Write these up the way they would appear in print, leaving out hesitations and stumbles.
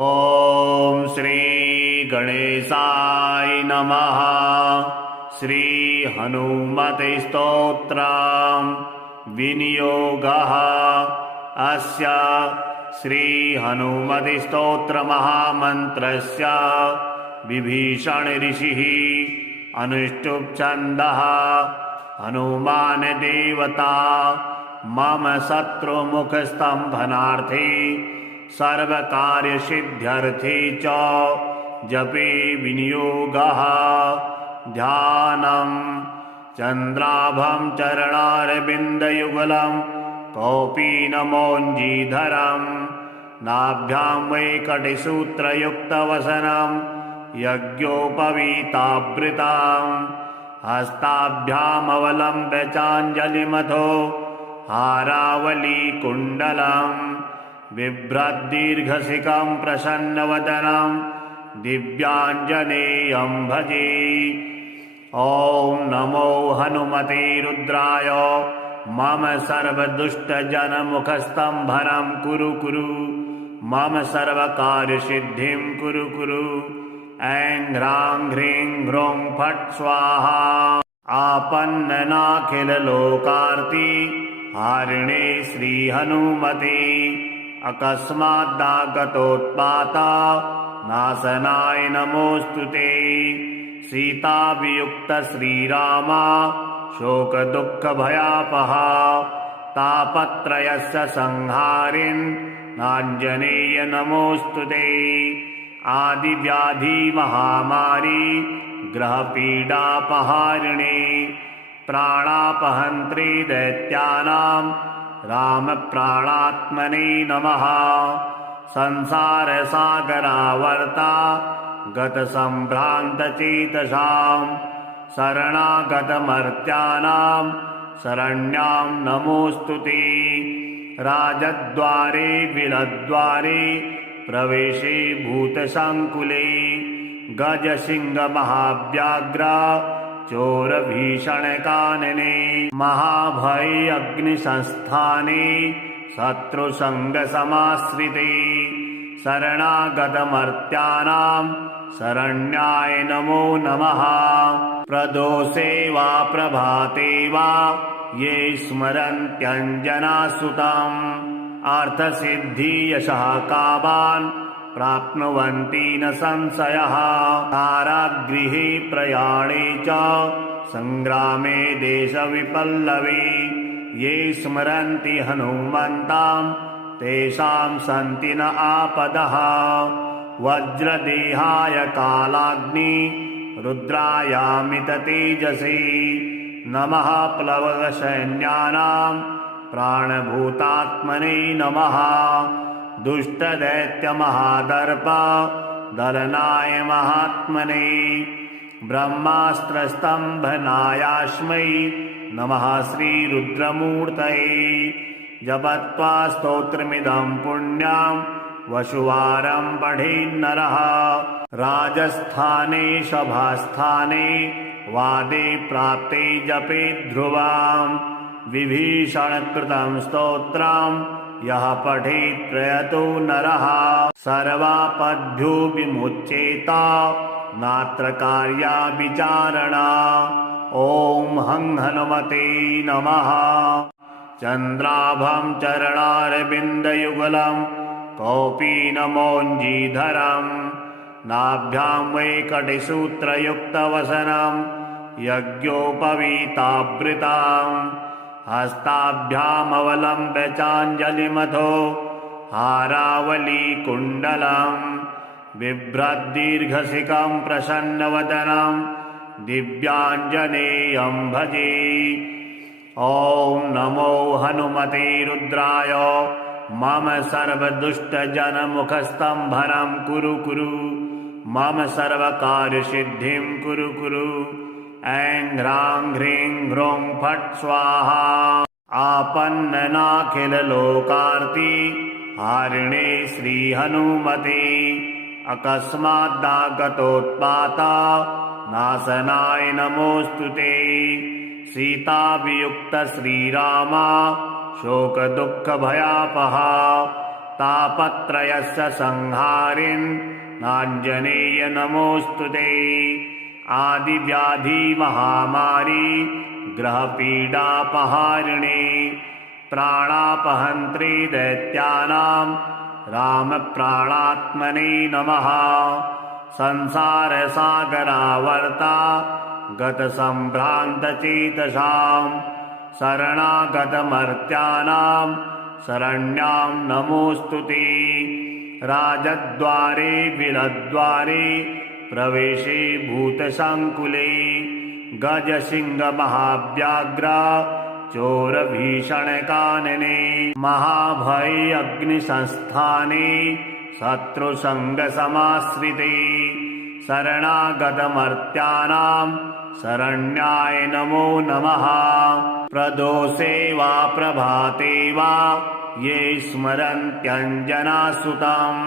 ॐ श्री गणेशाय नमः। श्री हनुमते स्तोत्रम् विनियोगः। अस्य श्री हनुमते स्तोत्र महामन्त्रस्य विभीषण ऋषिः अनुष्टुप् छन्दः। हनुमान देवता मम शत्रुमुखस्तम्भनार्थे सर्वकार्यसिद्ध्यर्थे च जपे विनियोगः। ध्यानम् चन्द्राभं चरणारविन्दयुगलं कौपीनमौञ्जीधरम् नाभ्यां वैकटिसूत्रयुक्तवसनं यज्ञोपवीतावृताम् हस्ताभ्यामवलम्ब्य चाञ्जलिमथो हारावलीकुण्डलम् बिभ्रद्दीर्घशिखं प्रसन्नवदनं दिव्याञ्जनेयं भजे। ॐ नमो हनुमते रुद्राय मम सर्वदुष्टजनमुखस्तम्भनं कुरु कुरु मम सर्वकार्यसिद्धिं कुरु कुरु। ऐं ह्रां ह्रीं ह्रूं फट् स्वाहा। आपन्ननाखिललोकार्ति हारिणे श्रीहनुमते अकस्मादागतोत्पाता नाशनाय नमोऽस्तु ते। सीताभियुक्त श्रीरामा शोकदुःखभयापहा तापत्रयस्य संहारिन् नाञ्जनेय नमोऽस्तु ते। आदिव्याधि महामारी ग्रहपीडापहारिणे प्राणापहन्त्री दैत्यानां रामप्राणात्मने नमः। संसारसागरावर्ता गतसम्भ्रान्तचेतसां शरणागतमर्त्यानां शरण्यां नमोऽस्तु ते। राजद्वारे बिलद्वारे प्रवेशे भूतसङ्कुले गजसिंहमहाव्याघ्र चोरभीषणकानने महाभये अग्निसंस्थाने शत्रुसङ्गसमाश्रिते शरणागतमर्त्यानां शरण्याय नमो नमः। प्रदोषे वा प्रभाते वा ये स्मरन्त्यञ्जनासुतम् अर्थसिद्धियशः कामान् प्राप्नुवन्ति न संशयः। कारागृहे प्रयाणे च संग्रामे देशविपल्लवे ये स्मरन्ति हनुमन्तां तेषां सन्ति न आपदः। वज्रदेहाय कालाग्नि रुद्रायामिततेजसे नमः। प्लवगसैन्यानां प्राणभूतात्मने नमः। दुष्टदैत्यमहादर्प दलनाय महात्मने ब्रह्मास्त्रस्तम्भनायास्मै नमः श्रीरुद्रमूर्तये। जपत्वा स्तोत्रमिदं पुण्यं वसुवारं पठेन्नरः राजस्थाने सभास्थाने वादे प्राप्ते जपे ध्रुवां विभीषणकृतं स्तोत्रं यः पठेत् प्रयतो नरः सर्वापद्भ्यो विमुच्येत नात्र कार्या विचारणा। ॐ हं हनुमते नमः। चन्द्राभं चरणारविन्दयुगलं कौपीनमौञ्जीधरं नाभ्यां वैकटिसूत्रयुक्तवसनं यज्ञोपवीतावृताम् हस्ताभ्यामवलम्ब्य चाञ्जलिमथो हारावलीकुण्डलम् बिभ्रद्दीर्घशिखं प्रसन्नवदनं दिव्याञ्जनेयं भजे। ॐ नमो हनुमते रुद्राय मम सर्वदुष्टजनमुखस्तम्भनं कुरु कुरु मम सर्वकार्यसिद्धिं कुरु कुरु। ऐं ह्रां ह्रीं ह्रूं फट् स्वाहा। आपन्ननाखिललोकार्ति हारिणे श्रीहनुमते अकस्मादागतोत्पाता नाशनाय नमोऽस्तु ते। सीताभियुक्त श्रीरामा शोकदुःखभयापहा तापत्रयस्य संहारिन् नाञ्जनेय नमोऽस्तु ते। आदिव्याधि महामारी ग्रहपीडापहारिणे प्राणापहन्त्री दैत्यानां रामप्राणात्मने नमः। संसारसागरावर्ता गतसम्भ्रान्तचेतसां शरणागतमर्त्यानां शरण्यां नमोऽस्तु ते। राजद्वारे विलद्वारे प्रवेशे भूतसङ्कुले गजसिंहमहाव्याघ्र चोरभीषणकानने महाभये अग्निसंस्थाने शत्रुसङ्गसमाश्रिते शरणागतमर्त्यानां शरण्याय नमो नमः। प्रदोषे वा प्रभाते वा ये स्मरन्त्यञ्जनासुतम्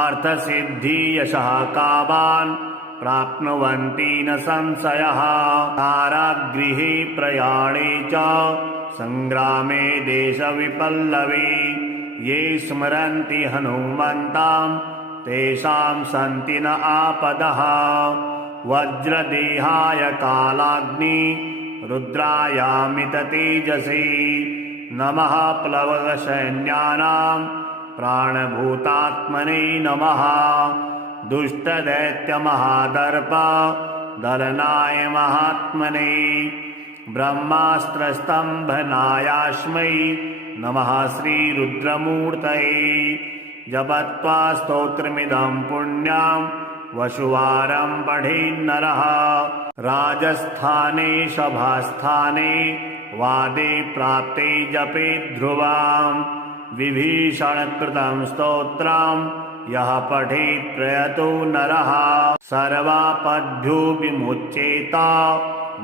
अर्थसिद्धियशः कामान् प्राप्नुवन्ति न संशयः। कारागृहे प्रयाणे च सङ्ग्रामे देशविपल्लवे ये स्मरन्ति हनुमन्तां तेषां सन्ति न आपदः। वज्रदेहाय कालाग्नि रुद्रायामिततेजसे नमः। प्लवगसैन्यानां प्राणभूतात्मने नमः। दुष्टदैत्यमहादर्प दलनाय महात्मने ब्रह्मास्त्रस्तम्भनायास्मै नमः श्रीरुद्रमूर्तये। जपत्वा स्तोत्रमिदं पुण्यं वसुवारं पठेन्नरः राजस्थाने सभास्थाने वादे प्राप्ते जपे ध्रुवां विभीषणकृतं स्तोत्रं यः पठेत् प्रयतो नरः सर्वापद्भ्यो विमुच्येत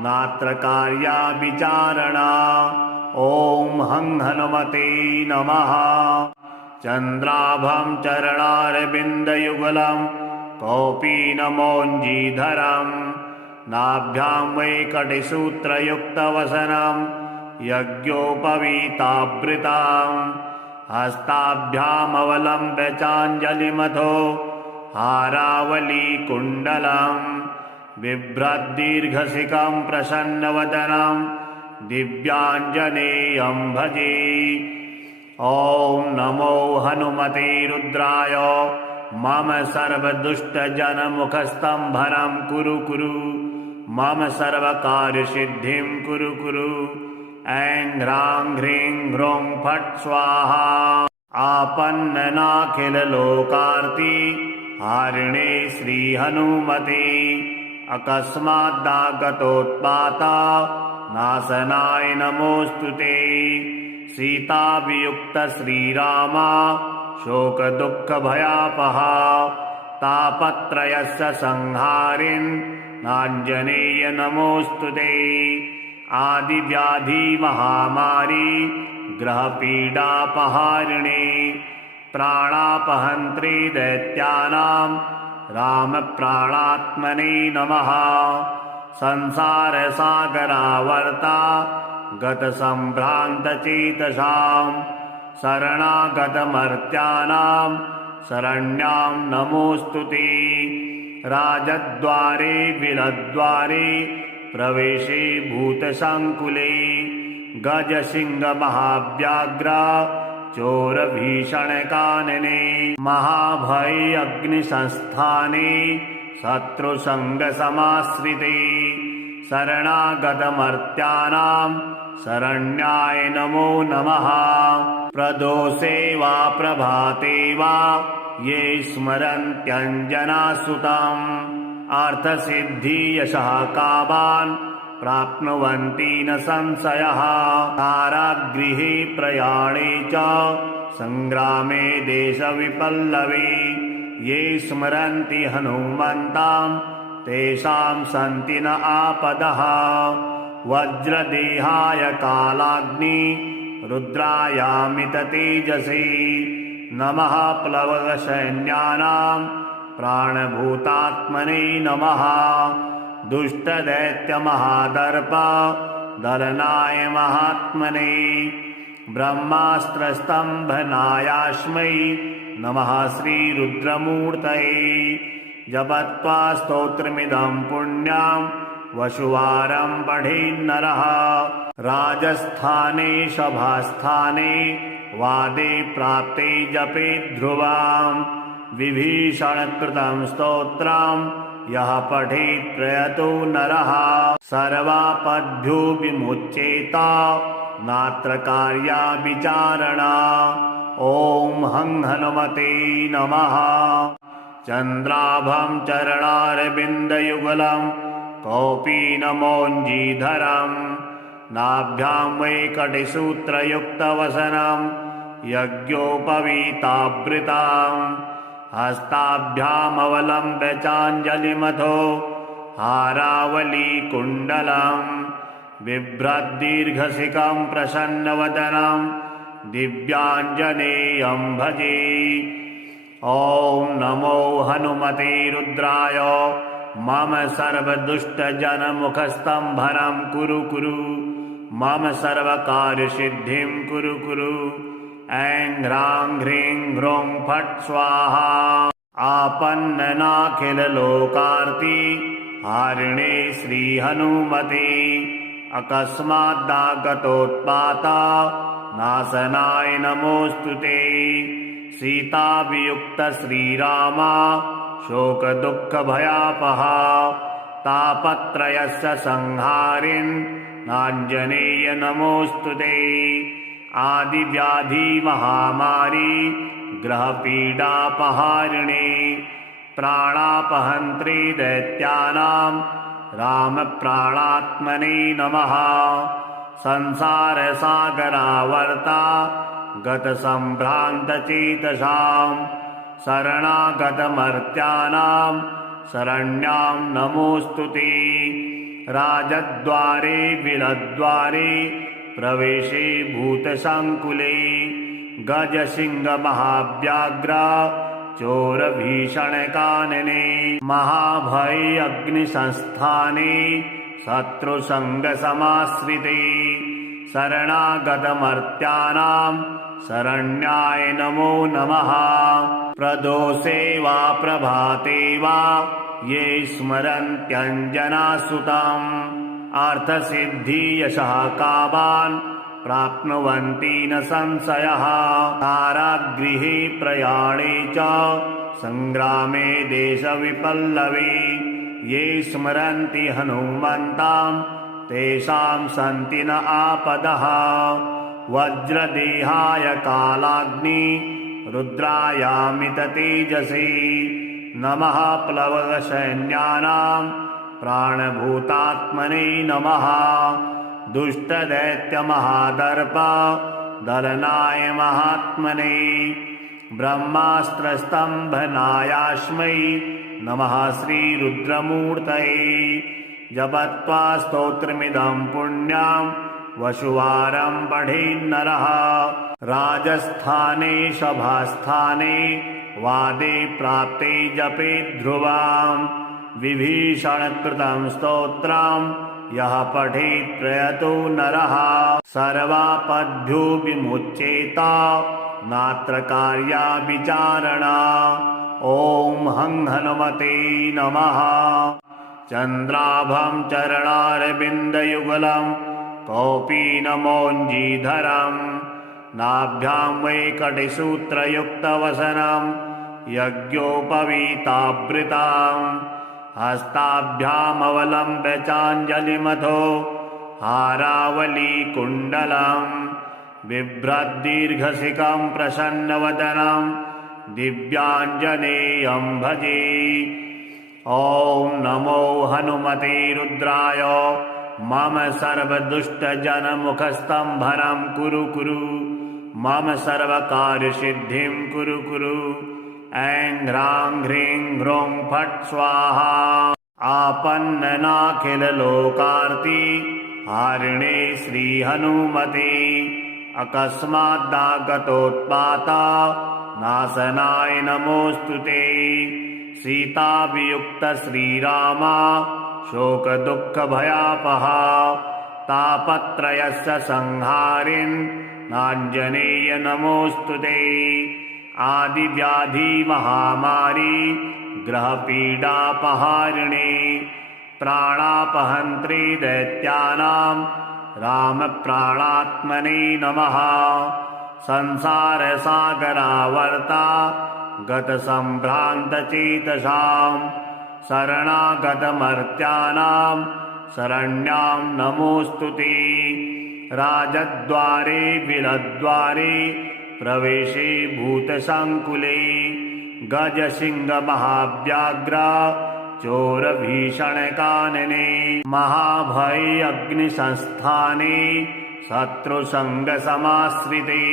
नात्र कार्या विचारणा। ॐ हं हनुमते नमः। चन्द्राभं चरणारविन्दयुगलं कौपीनमौञ्जीधरं नाभ्यां वैकटिसूत्रयुक्तवसनं यज्ञोपवीतावृतां हस्ताभ्यामवलम्ब्य चाञ्जलिमथो हारावलीकुण्डलं बिभ्रद्दीर्घशिखं प्रसन्नवदनं दिव्याञ्जनेयं भजे। ॐ नमो हनुमते रुद्राय मम सर्वदुष्टजनमुखस्तम्भनं कुरु कुरु मम सर्वकार्यसिद्धिं कुरु कुरु। ऐं ह्रां ह्रीं ह्रूं फट् स्वाहा। आपन्ननाखिललोकार्ति हारिणे श्रीहनुमते अकस्मादागतोत्पात नाशनाय नमोऽस्तु ते। सीतावियुक्त श्रीराम शोकदुःखभयापहा तापत्रयस्य संहारिन् नाञ्जनेय नमोऽस्तु ते। आदिव्याधि महामारी ग्रहपीडापहारिणे प्राणापहन्त्री दैत्यानां रामप्राणात्मने नमः। संसारसागरावर्ता गतसम्भ्रान्तचेतसां शरणागतमर्त्यानां शरण्यां नमोऽस्तु ते। राजद्वारे विलद्वारे प्रवेशे भूतसङ्कुले गजसिंहमहाव्याघ्र चोरभीषणकानने महाभये अग्निसंस्थाने शत्रुसङ्गसमाश्रिते शरणागतमर्त्यानां शरण्याय नमो नमः। प्रदोषे वा प्रभाते वा ये स्मरन्त्यञ्जनासुतम् अर्थसिद्धियशः कामान् प्राप्नुवन्ति न संशयः। कारागृहे प्रयाणे च सङ्ग्रामे देशविपल्लवे ये स्मरन्ति हनुमन्तां तेषां सन्ति न आपदः। वज्रदेहाय कालाग्नि रुद्रायामिततेजसे नमः। प्लवगसैन्यानां प्राणभूतात्मने नमः। दुष्टदैत्यमहादर्प दलनाय महात्मने ब्रह्मास्त्रस्तम्भनायास्मै नमः श्रीरुद्रमूर्तये जपत्वा स्तोत्रमिदं पुण्यां वसुवारं पठेन्नरः राजस्थाने सभास्थाने वादे प्राप्ते जपेत् ध्रुवां विभीषणकृतं स्तोत्रं यः पठेत् प्रयतो नरः सर्वापद्भ्यो विमुच्येत नात्र कार्या विचारणा। ॐ हं हनुमते नमः। चन्द्राभं चरणारविन्दयुगलं कौपीनमौञ्जीधरं नाभ्यां वैकटिसूत्रयुक्तवसनं यज्ञोपवीतावृतां हस्ताभ्यामवलम्ब्य चाञ्जलिमथो हारावलीकुण्डलं बिभ्रद्दीर्घशिखं प्रसन्नवदनं दिव्याञ्जनेयं भजे। ॐ नमो हनुमते रुद्राय मम सर्वदुष्टजनमुखस्तम्भनं कुरु कुरु मम सर्वकार्यसिद्धिं कुरु कुरु। ऐं ह्रां ह्रीं ह्रूं फट् स्वाहा। आपन्ननाखिललोकार्ति हारिणे श्रीहनुमते अकस्मादागतोत्पाता नाशनाय नमोऽस्तु ते। सीतावियुक्त श्रीरामा शोकदुःखभयापहा तापत्रयस्य संहारिन् नाञ्जनेय नमोऽस्तु ते। आदिव्याधिमहामारी ग्रहपीडापहारिणे प्राणापहन्त्री दैत्यानां रामप्राणात्मने नमः। संसारसागरावर्ता गतसम्भ्रान्तचेतसां शरणागतमर्त्यानां शरण्यां नमोऽस्तु ते। राजद्वारे विलद्वारे प्रवेशे भूतसङ्कुले गजसिंहमहाव्याघ्र चोरभीषणकानने महाभये अग्निसंस्थाने शत्रुसङ्गसमाश्रिते शरणागतमर्त्यानां शरण्याय नमो नमः। प्रदोषे वा प्रभाते वा ये स्मरन्त्यञ्जनासुतम् अर्थसिद्धियशः कामान् प्राप्नुवन्ति न संशयः। कारागृहे प्रयाणे च सङ्ग्रामे देशविपल्लवे ये स्मरन्ति हनुमन्तां तेषां सन्ति न आपदः। वज्रदेहाय कालाग्नि रुद्रायामित तेजसे नमः। प्लवगसैन्यानां प्राणभूतात्मने नमः। दुष्टदैत्यमहादर्प दलनाय महात्मने ब्रह्मास्त्रस्तम्भनायास्मै नमः श्रीरुद्रमूर्तये जपत्वा स्तोत्रमिदं पुण्यां वसुवारं पठेन्नरः राजस्थाने सभास्थाने वादे प्राप्ते जपेत् ध्रुवां विभीषणकृतं स्तोत्रं यः पठेत् प्रयतो नरः सर्वापद्भ्यो विमुच्येत नात्र कार्या विचारणा। ॐ हं हनुमते नमः। चन्द्राभं चरणारविन्दयुगलं कौपीनमौञ्जीधरं नाभ्यां वैकटिसूत्रयुक्तवसनं यज्ञोपवीतावृतां हस्ताभ्यामवलम्ब्य चाञ्जलिमथो हारावलीकुण्डलं बिभ्रद्दीर्घशिखं प्रसन्नवदनं दिव्याञ्जनेयं भजे। ॐ नमो हनुमते रुद्राय मम सर्वदुष्टजनमुखस्तम्भनं कुरु कुरु मम सर्वकार्यसिद्धिं कुरु कुरु। ऐं ह्रां ह्रीं ह्रूं फट् स्वाहा। आपन्ननाखिललोकार्ति हारिणे श्रीहनुमते अकस्मादागतोत्पाता नाशनाय नमोऽस्तु ते। सीतावियुक्त श्रीरामा शोकदुःखभयापहा तापत्रयस्य संहारिन् नाञ्जनेय नमोऽस्तु ते। आदिव्याधि महामारी ग्रहपीडापहारिणे प्राणापहन्त्रे दैत्यानां रामप्राणात्मने नमः। संसारसागरावर्ता गतसम्भ्रान्तचेतसां शरणागतमर्त्यानां शरण्यां नमोऽस्तु ते। राजद्वारे बिलद्वारे प्रवेशे भूतसङ्कुले गजसिंहमहाव्याघ्र चोरभीषणकानने महाभये अग्निसंस्थाने शत्रुसङ्गसमाश्रिते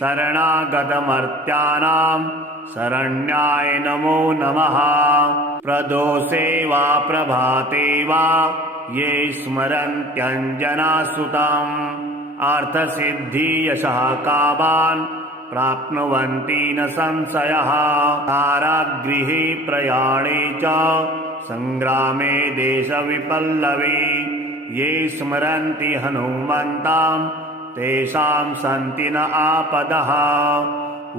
शरणागतमर्त्यानां शरण्याय नमो नमः। प्रदोषे वा प्रभाते वा ये स्मरन्त्यञ्जनासुतम् अर्थसिद्धियशः कामान् प्राप्नुवन्ति न संशयः। कारागृहे प्रयाणे च सङ्ग्रामे देशविपल्लवे ये स्मरन्ति हनुमन्तां तेषां सन्ति न आपदः।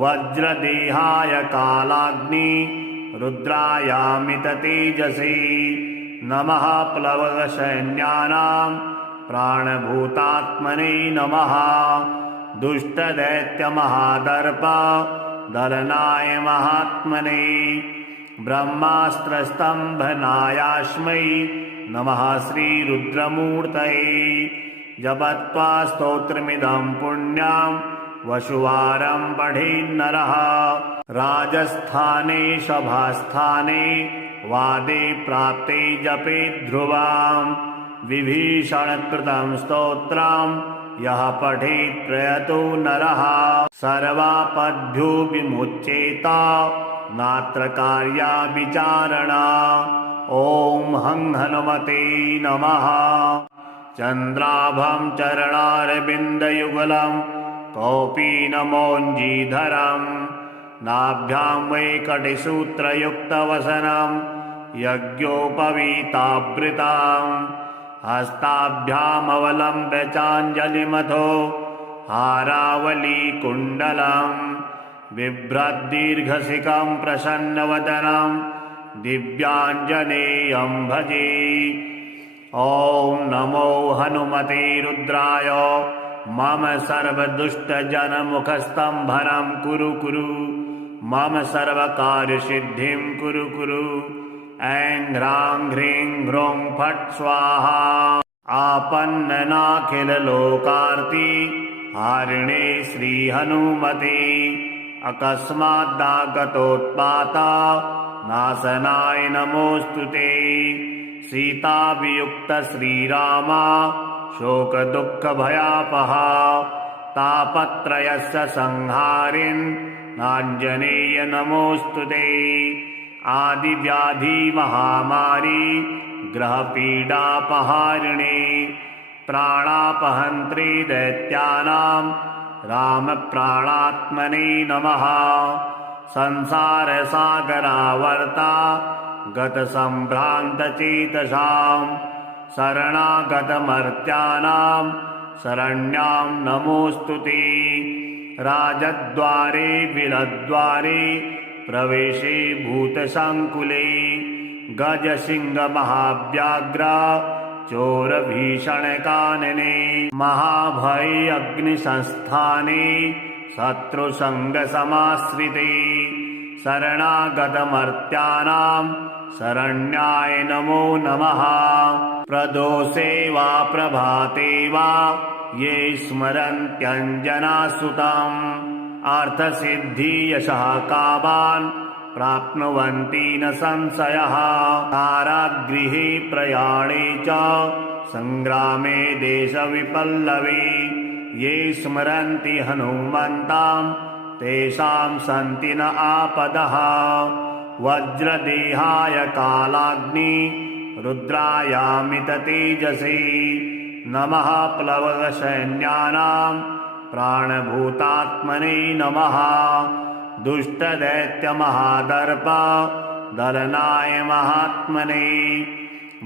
वज्रदेहाय कालाग्नि रुद्रायामिततेजसे नमः। प्लवगसैन्यानां प्राणभूतात्मने नमः। दुष्टदैत्यमहादर्प दलनाय महात्मने ब्रह्मास्त्रस्तम्भनायास्मै नमः श्रीरुद्रमूर्तये। जपत्वा स्तोत्रमिदं पुण्यं वसुवारं पठेन्नरः राजस्थाने सभास्थाने वादे प्राप्ते जपे ध्रुवां विभीषणकृतं स्तोत्रं यः पठेत् प्रयतो नरः सर्वापद्भ्यो विमुच्येत नात्र कार्या विचारणा। ॐ हं हनुमते नमः। चन्द्राभं चरणारविन्दयुगलं कौपीनमौञ्जीधरं नाभ्यां वैकटिसूत्रयुक्तवसनं यज्ञोपवीतावृतां हस्ताभ्यामवलम्ब्य चाञ्जलिमथो हारावलीकुण्डलं बिभ्रद्दीर्घशिखं प्रसन्नवदनं दिव्याञ्जनेयं भजे। ॐ नमो हनुमते रुद्राय मम सर्वदुष्टजनमुखस्तम्भनं कुरु कुरु मम सर्वकार्यसिद्धिं कुरु कुरु। ऐं ह्रां ह्रीं ह्रूं फट् स्वाहा। आपन्ननाखिललोकार्ति हारिणे श्रीहनुमते अकस्मादागतोत्पात नाशनाय नमोऽस्तु ते। सीतावियुक्त श्रीराम शोकदुःखभयापहा तापत्रयस्य संहारिन् नाञ्जनेय नमोऽस्तु ते। आदिव्याधि महामारी ग्रहपीडापहारिणे प्राणापहन्त्रे दैत्यानां रामप्राणात्मने नमः। संसारसागरावर्ता गतसम्भ्रान्तचेतसां शरणागतमर्त्यानां शरण्यां नमोऽस्तु ते। राजद्वारे बिलद्वारे प्रवेशे भूतसङ्कुले गजसिंहमहाव्याघ्र चोरभीषणकानने महाभये अग्निसंस्थाने शत्रुसङ्गसमाश्रिते शरणागतमर्त्यानां शरण्याय नमो नमः। प्रदोषे वा प्रभाते वा ये स्मरन्त्यञ्जनासुतम् अर्थसिद्धियशः कामान् प्राप्नुवन्ति न संशयः। कारागृहे प्रयाणे च सङ्ग्रामे देशविपल्लवे ये स्मरन्ति हनुमन्तां तेषां सन्ति न आपदः। वज्रदेहाय कालाग्नि रुद्रायामिततेजसे नमः। प्लवगसैन्यानां प्राणभूतात्मने नमः। दुष्टदैत्यमहादर्प दलनाय महात्मने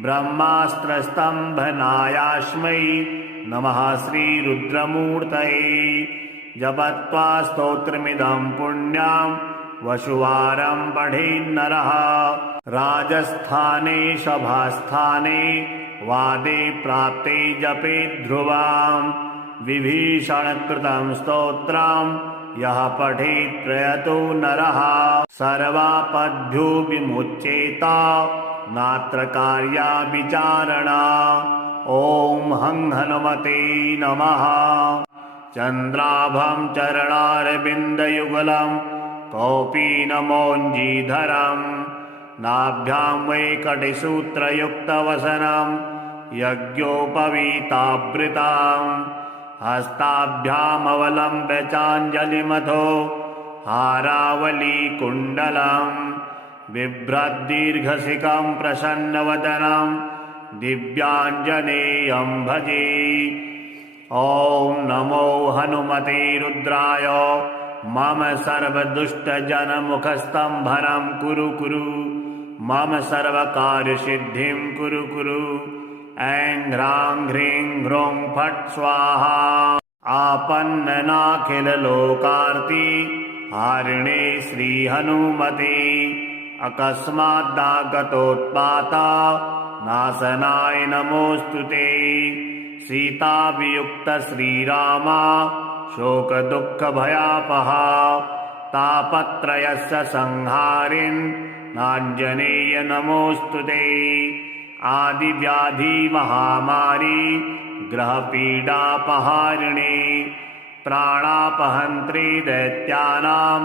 ब्रह्मास्त्रस्तम्भनायास्मै नमः श्रीरुद्रमूर्तये जपत्वा स्तोत्रमिदं पुण्यां वसुवारं पठेन्नरः राजस्थाने सभास्थाने वादे प्राप्ते जपे ध्रुवां विभीषणकृतं स्तोत्रं यः पठेत् प्रयतो नरः सर्वापद्भ्यो विमुच्येत नात्र कार्या विचारणा। ॐ हं हनुमते नमः। चन्द्राभं चरणारविन्दयुगलं कौपीनमौञ्जीधरं नाभ्यां वैकटिसूत्रयुक्तवसनं यज्ञोपवीतावृतां हस्ताभ्यामवलम्ब्य चाञ्जलिमथो हारावलीकुण्डलं बिभ्रद्दीर्घशिखं प्रसन्नवदनं दिव्याञ्जनेयं भजे। ॐ नमो हनुमते रुद्राय मम सर्वदुष्टजनमुखस्तम्भनं कुरु कुरु मम सर्वकार्यसिद्धिं कुरु कुरु। ऐं ह्रां ह्रीं ह्रूं फट् स्वाहा। आपन्ननाखिललोकार्ति हारिणे श्रीहनुमते अकस्मादागतोत्पाता नाशनाय नमोऽस्तु ते। सीताभियुक्त श्रीरामा शोकदुःखभयापहा तापत्रयस्य संहारिन् नाञ्जनेय नमोऽस्तु ते। आदिव्याधिमहामारी ग्रहपीडापहारिणे प्राणापहन्त्री दैत्यानां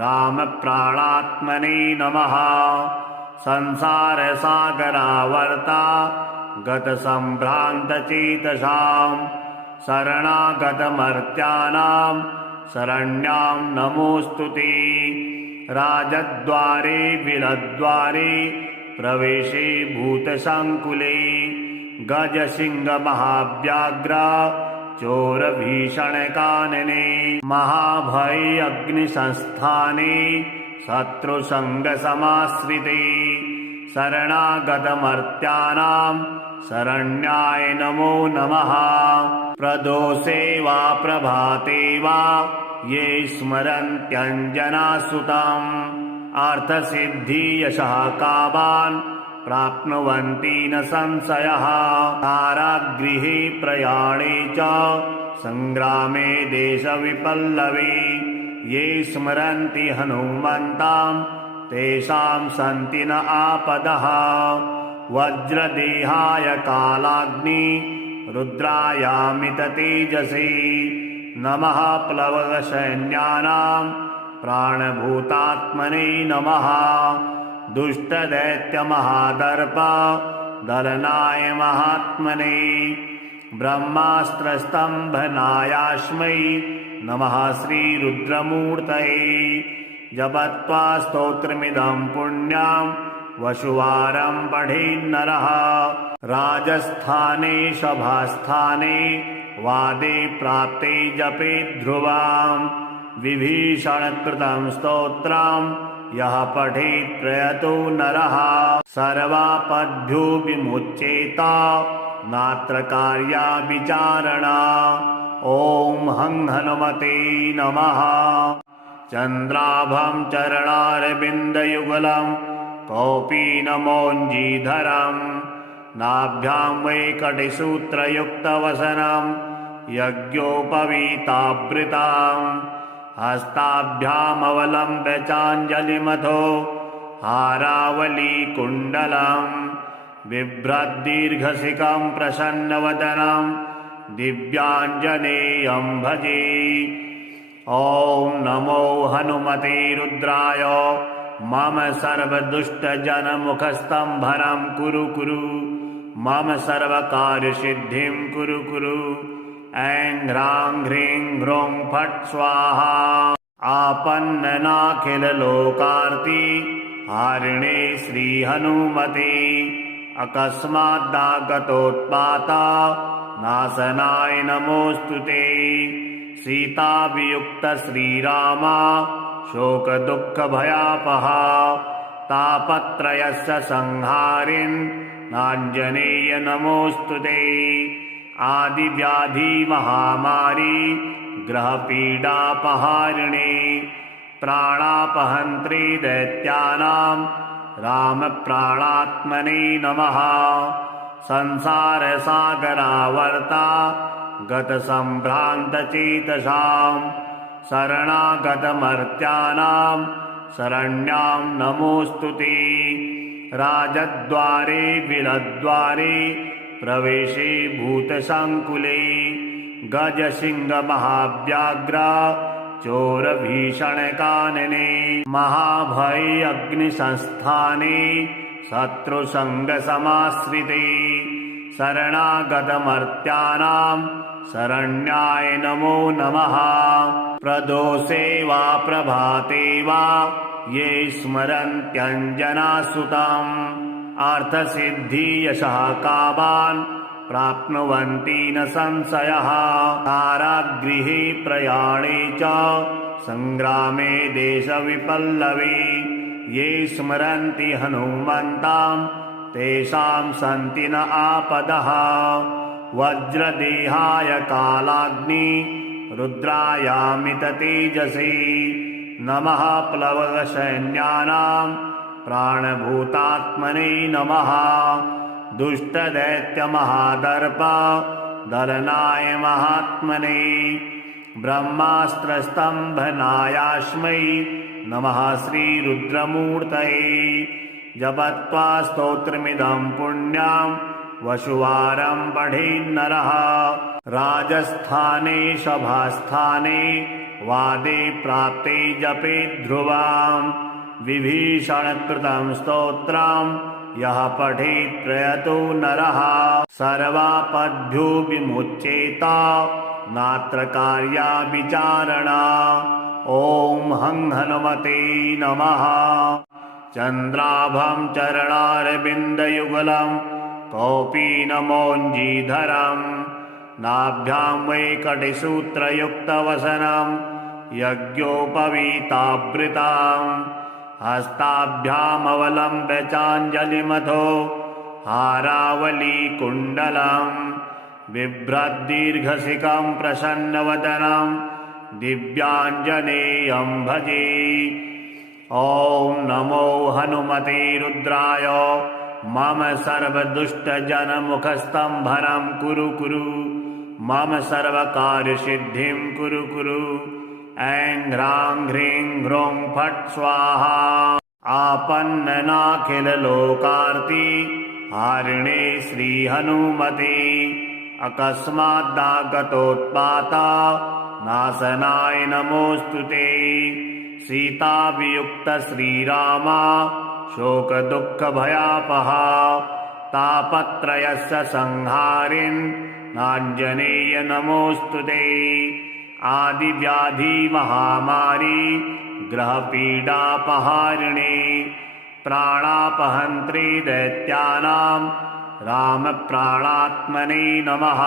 रामप्राणात्मने नमः। संसारसागरावर्ता गतसम्भ्रान्तचेतसां शरणागतमर्त्यानां शरण्यां नमोऽस्तु ते। राजद्वारे विरद्वारे प्रवेशे भूतसङ्कुले गजसिंहमहाव्याघ्र चोरभीषणकानने महाभये अग्निसंस्थाने शत्रुसङ्गसमाश्रिते शरणागतमर्त्यानां शरण्याय नमो नमः। प्रदोषे वा प्रभाते वा ये स्मरन्त्यञ्जनासुतम् अर्थसिद्धियशः कामान् प्राप्नुवन्ति न संशयः। कारागृहे प्रयाणे च सङ्ग्रामे देशविपल्लवे ये स्मरन्ति हनुमन्तां तेषां सन्ति न आपदः। वज्रदेहाय कालाग्नि रुद्रायामिततेजसे नमः। प्लवगसैन्यानां प्राणभूतात्मने नमः। दुष्टदैत्यमहादर्प दलनाय महात्मने ब्रह्मास्त्रस्तम्भनायास्मै नमः श्रीरुद्रमूर्तये जपत्वा स्तोत्रमिदं पुण्यां वसुवारं पठेन्नरः राजस्थाने सभास्थाने वादे प्राप्ते जपे ध्रुवां विभीषणकृतं स्तोत्रं यः पठेत् प्रयतो नरः सर्वापद्भ्यो विमुच्येत नात्र कार्या विचारणा। ॐ हं हनुमते नमः। चन्द्राभं चरणारविन्दयुगलं कौपीनमौञ्जीधरं नाभ्यां वैकटिसूत्रयुक्तवसनं यज्ञोपवीतावृतां हस्ताभ्यामवलम्ब्य चाञ्जलिमथो हारावलीकुण्डलं बिभ्रद्दीर्घशिखं प्रसन्नवदनं दिव्याञ्जनेयं भजे। ॐ नमो हनुमते रुद्राय मम सर्वदुष्टजनमुखस्तम्भनं कुरु कुरु मम सर्वकार्यसिद्धिं कुरु कुरु। ऐं ह्रां ह्रीं ह्रूं फट् स्वाहा। आपन्ननाखिललोकार्ति हारिणे श्रीहनुमते अकस्मादागतोत्पाता नाशनाय नमोऽस्तु ते। सीताभियुक्त श्रीरामा शोकदुःखभयापहा तापत्रयस्य संहारिन् नाञ्जनेय नमोऽस्तु ते। आदिव्याधि महामारी ग्रहपीडापहारिणे प्राणापहन्त्री दैत्यानां रामप्राणात्मने नमः। संसारसागरावर्ता गतसम्भ्रान्तचेतसां शरणागतमर्त्यानां शरण्यां नमोऽस्तु ते। राजद्वारे विलद्वारे प्रवेशे भूतसङ्कुले गजसिंहमहाव्याघ्र चोरभीषणकानने महाभये अग्निसंस्थाने शत्रुसङ्गसमाश्रिते शरणागतमर्त्यानां शरण्याय नमो नमः। प्रदोषे वा प्रभाते वा ये स्मरन्त्यञ्जनासुतम् अर्थसिद्धियशः कामान् प्राप्नुवन्ति न संशयः। कारागृहे प्रयाणे च सङ्ग्रामे देशविपल्लवे ये स्मरन्ति हनुमन्तां तेषां सन्ति न आपदः। वज्रदेहाय कालाग्नि रुद्रायामिततेजसे नमः। प्लवगसैन्यानां प्राणभूतात्मने नमः। दुष्टदैत्यमहादर्प दलनाय महात्मने ब्रह्मास्त्रस्तम्भनायास्मै नमः श्रीरुद्रमूर्तये। जपत्वा स्तोत्रमिदं पुण्यं वसुवारं पठेन्नरः राजस्थाने सभास्थाने वादे प्राप्ते जपे ध्रुवां विभीषणकृतं स्तोत्रं यः पठेत् प्रयतो नरः सर्वापद्भ्यो विमुच्येत नात्र कार्या विचारणा। ॐ हं हनुमते नमः। चन्द्राभं चरणारविन्दयुगलं कौपीनमौञ्जीधरं नाभ्यां वैकटिसूत्रयुक्तवसनं यज्ञोपवीतावृतां हस्ताभ्यामवलम्ब्य चाञ्जलिमथो हारावलीकुण्डलं बिभ्रद्दीर्घशिखं प्रसन्नवदनं दिव्याञ्जनेयं भजे। ॐ नमो हनुमते रुद्राय मम सर्वदुष्टजनमुखस्तम्भनं कुरु कुरु मम सर्वकार्यसिद्धिं कुरु कुरु। ऐं ह्रां ह्रीं ह्रूं फट् स्वाहा। आपन्ननाखिललोकार्ति हारिणे श्रीहनुमते अकस्मादागतोत्पात नाशनाय नमोऽस्तु ते। सीतावियुक्त श्रीराम शोकदुःखभयापहा तापत्रयस्य संहारिन् नाञ्जनेय नमोऽस्तु ते। आदिव्याधि महामारी ग्रहपीडापहारिणे प्राणापहन्त्री दैत्यानां रामप्राणात्मने नमः।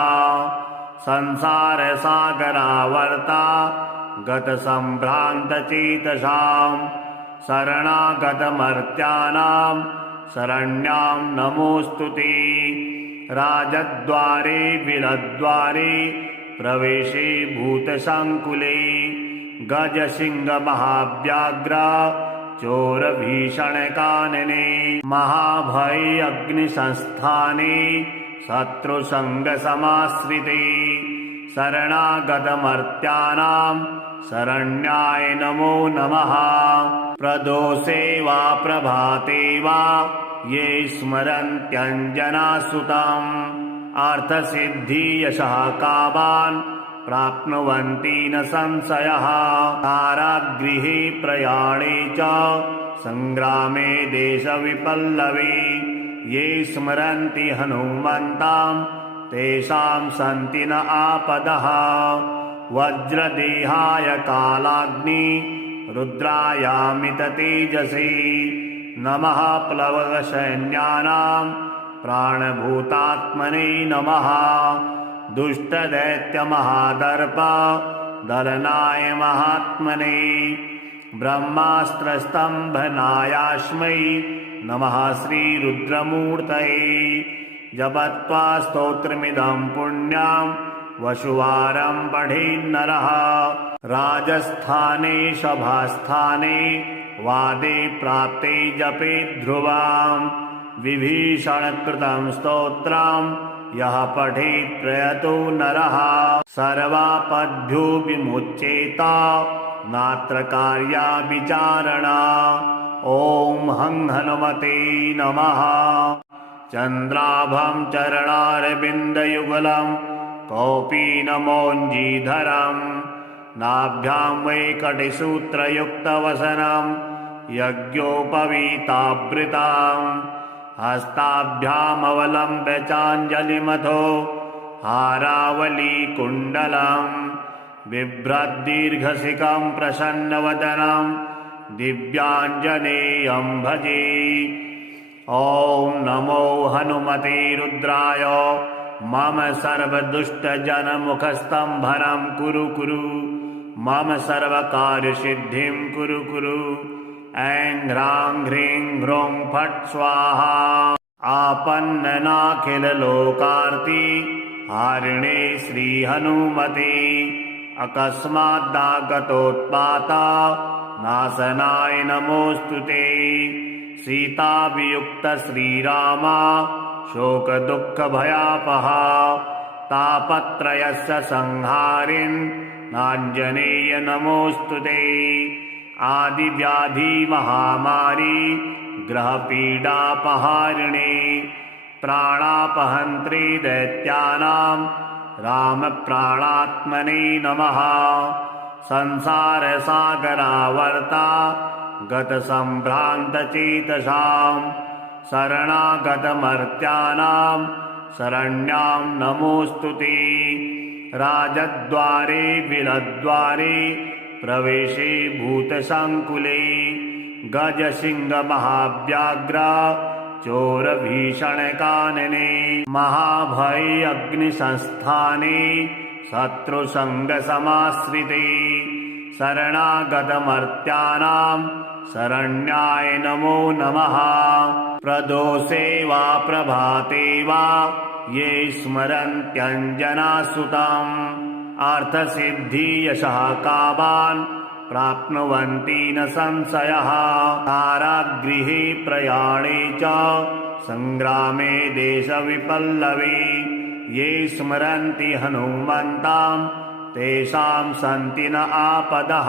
संसारसागरावर्ता गतसम्भ्रान्तचेतसां शरणागतमर्त्यानां शरण्यां नमोऽस्तु ते। राजद्वारे विलद्वारे प्रवेशे भूतसङ्कुले गजसिंहमहाव्याघ्र चोरभीषणकानने महाभये अग्निसंस्थाने शत्रुसङ्गसमाश्रिते शरणागतमर्त्यानां शरण्याय नमो नमः। प्रदोषे वा प्रभाते वा ये स्मरन्त्यञ्जनासुतम् अर्थसिद्धियशः कामान् प्राप्नुवन्ति न संशयः। कारागृहे प्रयाणे च सङ्ग्रामे देशविपल्लवे ये स्मरन्ति हनुमन्तां तेषां सन्ति न आपदः। वज्रदेहाय कालाग्नि रुद्रायामिततेजसे नमः। प्लवगसैन्यानां प्राणभूतात्मने नमः। दुष्टदैत्यमहादर्प दलनाय महात्मने ब्रह्मास्त्रस्तम्भनायास्मै नमः श्रीरुद्रमूर्तये जपत्वा स्तोत्रमिदं पुण्यां वसुवारं पठेन्नरः राजस्थाने सभास्थाने वादे प्राप्ते जपे ध्रुवां विभीषणकृतं स्तोत्रं यः पठेत् प्रयतो नरः सर्वापद्भ्यो विमुच्येत नात्र कार्या विचारणा। ॐ हं हनुमते नमः। चन्द्राभं चरणारविन्दयुगलं कौपीनमौञ्जीधरं नाभ्यां वैकटिसूत्रयुक्तवसनं यज्ञोपवीतावृतां हस्ताभ्यामवलम्ब्य चाञ्जलिमथो हारावलीकुण्डलं बिभ्रद्दीर्घशिखं प्रसन्नवदनं दिव्याञ्जनेयं भजे। ॐ नमो हनुमते रुद्राय मम सर्वदुष्टजनमुखस्तम्भनं कुरु कुरु मम सर्वकार्यसिद्धिं कुरु कुरु। ऐं ह्रां ह्रीं ह्रूं फट् स्वाहा। आपन्ननाखिललोकार्ति हारिणे श्रीहनुमते अकस्मादागतोत्पाता नाशनाय नमोऽस्तु ते। सीताभियुक्त श्रीरामा शोकदुःखभयापहा तापत्रयस्य संहारिन् नाञ्जनेय नमोऽस्तु ते। आदिव्याधिमहामारी ग्रहपीडापहारिणे प्राणापहन्त्री दैत्यानां रामप्राणात्मने नमः। संसारसागरावर्ता गतसम्भ्रान्तचेतसां शरणागतमर्त्यानां शरण्यां नमोऽस्तु ते। राजद्वारे विलद्वारे प्रवेशे भूतसङ्कुले गजसिंहमहाव्याघ्र चोरभीषणकानने महाभये अग्निसंस्थाने शत्रुसङ्गसमाश्रिते शरणागतमर्त्यानां शरण्याय नमो नमः। प्रदोषे वा प्रभाते वा ये स्मरन्त्यञ्जनासुतम् अर्थसिद्धियशः कामान् प्राप्नुवन्ति न संशयः। कारागृहे प्रयाणे च सङ्ग्रामे देशविपल्लवे ये स्मरन्ति हनुमन्तां तेषां सन्ति न आपदः।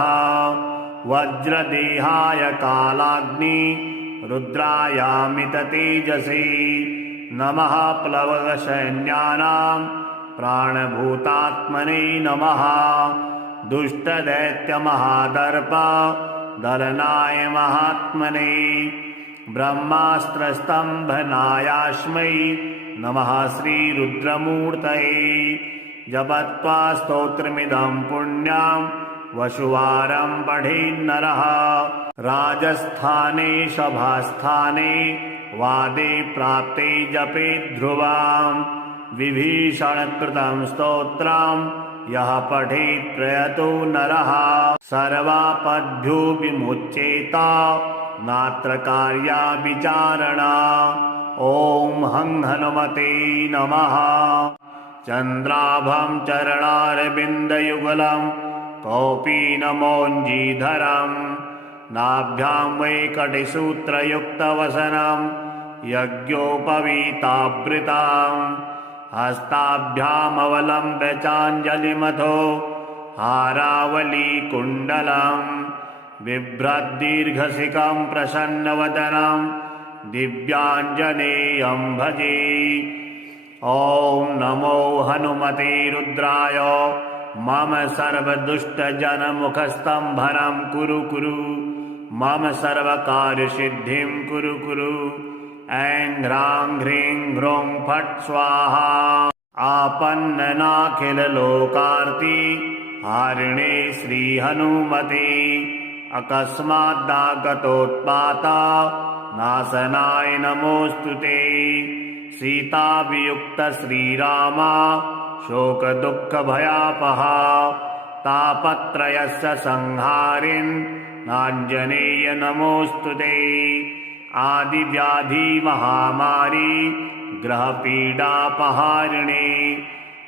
वज्रदेहाय कालाग्नि रुद्रायामिततेजसे नमः। प्लवगसैन्यानां प्राणभूतात्मने नमः। दुष्टदैत्यमहादर्प दलनाय महात्मने ब्रह्मास्त्रस्तम्भनायास्मै नमः श्रीरुद्रमूर्तये जपत्वा स्तोत्रमिदं पुण्यां वसुवारं पठेन्नरः राजस्थाने सभास्थाने वादे प्राप्ते जपे ध्रुवां विभीषणकृतं स्तोत्रं यः पठेत् प्रयतो नरः सर्वापद्भ्यो विमुच्येत नात्र कार्या विचारणा। ॐ हं हनुमते नमः। चन्द्राभं चरणारविन्दयुगलं कौपीनमौञ्जीधरं नाभ्यां वैकटिसूत्रयुक्तवसनं यज्ञोपवीतावृतां हस्ताभ्यामवलम्ब्य चाञ्जलिमथो हारावलीकुण्डलं बिभ्रद्दीर्घशिखं प्रसन्नवदनं दिव्याञ्जनेयं भजे। ॐ नमो हनुमते रुद्राय मम सर्वदुष्टजनमुखस्तम्भनं कुरु कुरु मम सर्वकार्यसिद्धिं कुरु कुरु। ऐं ह्रां ह्रीं ह्रूं फट् स्वाहा। आपन्ननाखिललोकार्ति हारिणे श्रीहनुमते अकस्मादागतोत्पाता नाशनाय नमोऽस्तु ते। सीताभियुक्त श्रीरामा शोकदुःखभयापहा तापत्रयस्य संहारिन् नाञ्जनेय नमोऽस्तु ते। आदिव्याधि महामारी ग्रहपीडापहारिणे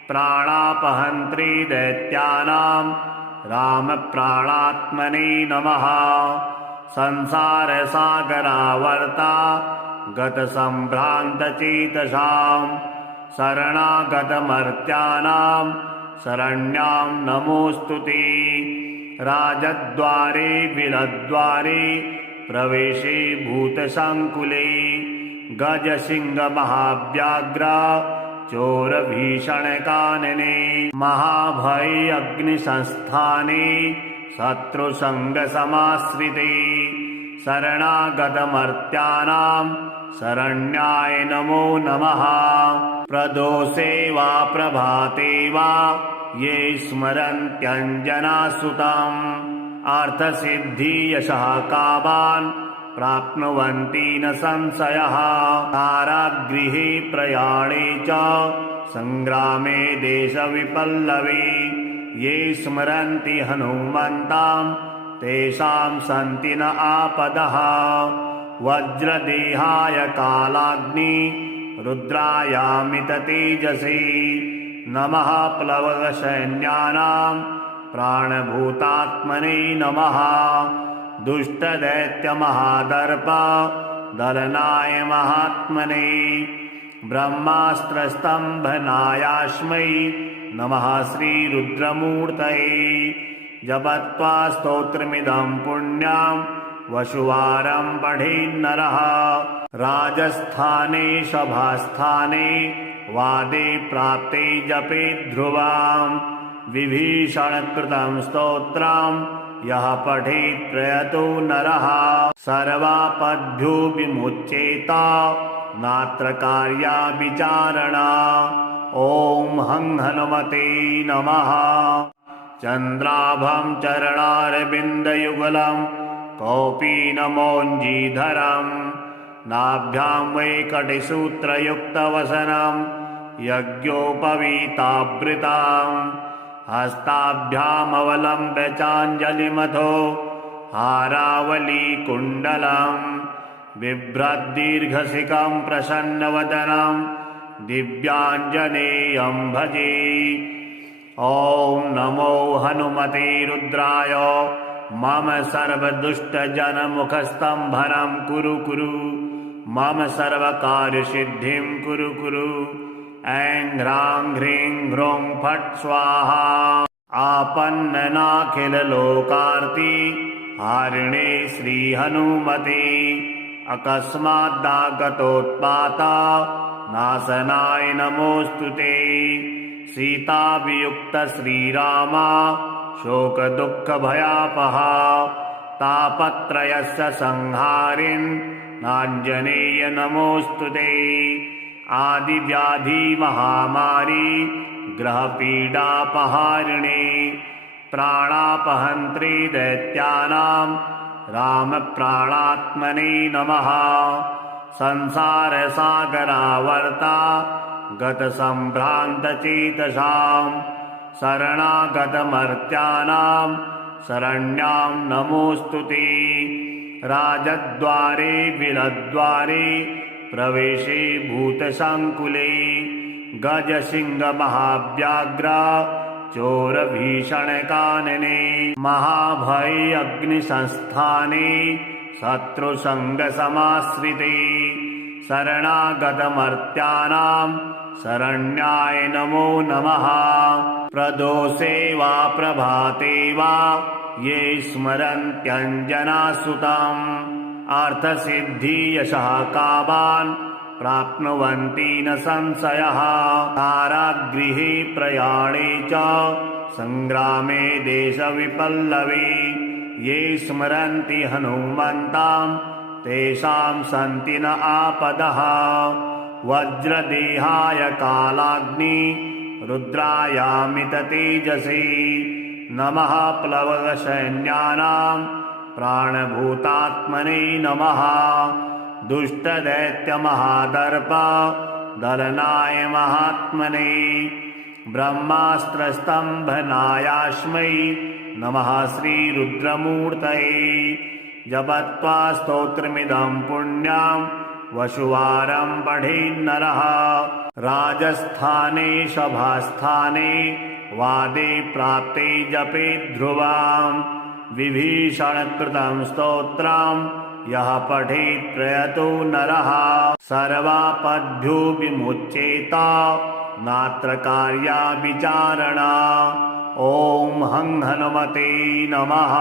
प्राणापहन्त्री दैत्यानां रामप्राणात्मने नमः। संसारसागरावर्ता गतसम्भ्रान्तचेतसां शरणागतमर्त्यानां शरण्यां नमोऽस्तु ते। राजद्वारे बिलद्वारे प्रवेशे भूतसङ्कुले गजसिंहमहाव्याघ्र चोरभीषणकानने महाभये अग्निसंस्थाने शत्रुसङ्गसमाश्रिते शरणागतमर्त्यानां शरण्याय नमो नमः। प्रदोषे वा प्रभाते वा ये स्मरन्त्यञ्जनासुतम् अर्थसिद्धियशः कामान् प्राप्नुवन्ति न संशयः। कारागृहे प्रयाणे च सङ्ग्रामे देशविपल्लवे ये स्मरन्ति हनुमन्तां तेषां सन्ति न आपदः। वज्रदेहाय कालाग्नि रुद्रायामिततेजसे नमः। प्लवगसैन्यानां प्राणभूतात्मने नमः। दुष्टदैत्यमहादर्प दलनाय महात्मने ब्रह्मास्त्रस्तम्भनायास्मै नमः श्रीरुद्रमूर्तये। जपत्वा स्तोत्रमिदं पुण्यं वसुवारं पठेन्नरः। राजस्थाने सभास्थाने वादे प्राप्ते जपे ध्रुवां विभीषणकृतं स्तोत्रं यः पठेत् प्रयतो नरः सर्वापद्भ्यो विमुच्येत नात्र कार्या विचारणा। ॐ हं हनुमते नमः। चन्द्राभं चरणारविन्दयुगलं कौपीनमौञ्जीधरं नाभ्यां वैकटिसूत्रयुक्तवसनं यज्ञोपवीतावृतां हस्ताभ्यामवलम्ब्य चाञ्जलिमथो हारावलीकुण्डलं बिभ्रद्दीर्घशिखं प्रसन्नवदनं दिव्याञ्जनेयं भजे। ॐ नमो हनुमते रुद्राय मम सर्वदुष्टजनमुखस्तम्भनं कुरु कुरु मम सर्वकार्यसिद्धिं कुरु कुरु। ऐं ह्रां ह्रीं ह्रूं फट् स्वाहा। आपन्ननाखिललोकार्ति हारिणे श्रीहनुमते अकस्मादागतोत्पाता नाशनाय नमोऽस्तु ते। सीताभियुक्त श्रीरामा शोकदुःखभयापहा तापत्रयस्य संहारिन् नाञ्जनेय नमोऽस्तु ते। आदिव्याधि महामारी ग्रहपीडापहारिणे प्राणापहन्त्री दैत्यानां रामप्राणात्मने नमः। संसारसागरावर्ता गतसम्भ्रान्तचेतसां शरणागतमर्त्यानां शरण्यां नमोऽस्तु ते। राजद्वारे बिलद्वारे प्रवेशे भूतसङ्कुले गजसिंहमहाव्याघ्र चोरभीषणकानने महाभये अग्निसंस्थाने शत्रुसङ्गसमाश्रिते शरणागतमर्त्यानां शरण्याय नमो नमः। प्रदोषे वा प्रभाते वा ये स्मरन्त्यञ्जनासुतम् अर्थसिद्धियशः कामान् प्राप्नुवन्ति न संशयः। कारागृहे प्रयाणे च सङ्ग्रामे देशविपल्लवे ये स्मरन्ति हनुमन्तां तेषां सन्ति न आपदः। वज्रदेहाय कालाग्नि रुद्रायामिततेजसे नमः। प्लवगसैन्यानां प्राणभूतात्मने नमः। दुष्टदैत्यमहादर्प दलनाय महात्मने ब्रह्मास्त्रस्तम्भनायास्मै नमः श्रीरुद्रमूर्तये। जपत्वा स्तोत्रमिदं पुण्यां वसुवारं पठेन्नरः। राजस्थाने सभास्थाने वादे प्राप्ते जपे ध्रुवां। विभीषणकृतं स्तोत्रं यः पठेत् प्रयतो नरः। सर्वापद्भ्यो विमुच्येत नात्र कार्या विचारणा। ॐ हं हनुमते नमः।